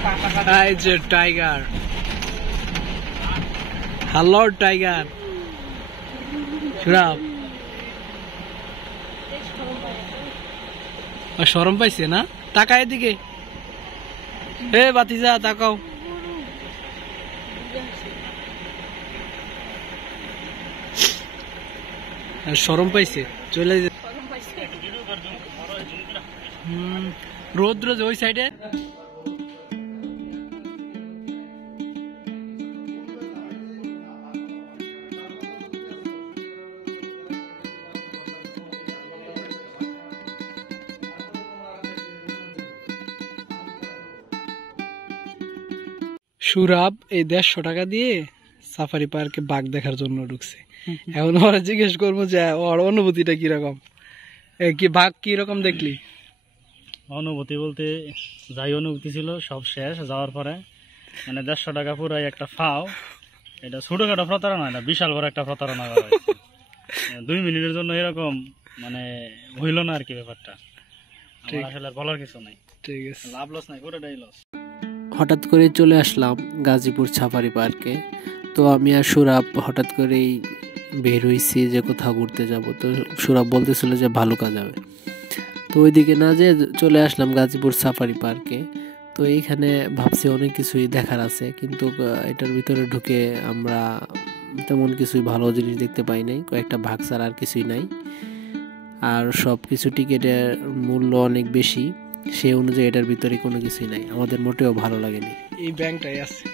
এই যে tiger, hello tiger. সুরাব শরম পাইছে না? তাকা এদিকে, এ বাতিজা তাকাও। শরম পাইছে, চলে যে রোদ্র যে ওই সাইডে। সুরাব এই 150 টাকা দিয়ে সাফারি পার্কে বাঘ দেখার জন্য ঢুকছে। এখন ওরা জিজ্ঞেস করবো যে ওর অনুভূতিটা কিরকম, কি বাঘ কিরকম দেখলি? অনুভূতি বলতে যাই অনুভূতি ছিল সব শেষ যাওয়ার পরে, মানে 150 টাকা পুরাই একটা ফাও। এটা ছোটখাটো প্রতারণা, এটা বিশাল বড় একটা প্রতারণা করা হয়েছে। 2 মিনিটের জন্য এরকম মানে হইল না আর কি ব্যাপারটা। আমার আসলে বলার কিছু নাই। ঠিক আছে, লাভ লস নাই, পুরোটাই লস। হঠাৎ করে চলে আসলাম গাজীপুর সাফারি পার্কে। তো আমি আর সুরাব হঠাৎ করেই বের হয়েছি যে কোথাও ঘুরতে যাব। তো সুরাব বলতেছিল যে ভালুকা যাবে, তো ওইদিকে না যে চলে আসলাম গাজীপুর সাফারি পার্কে। তো এইখানে ভাবছি অনেক কিছুই দেখার আছে, কিন্তু এটার ভিতরে ঢুকে আমরা তেমন কিছুই ভালো জিনিস দেখতে পাই নাই। কয়েকটা ভাগ ছাড়া আর কিছুই নাই, আর সব কিছু টিকিটের মূল্য অনেক বেশি, সেই অনুযায়ী এটার ভিতরে কোনো কিছুই নাই। আমাদের মোটেও ভালো লাগেনি। এই ব্যাংকটাই আছে।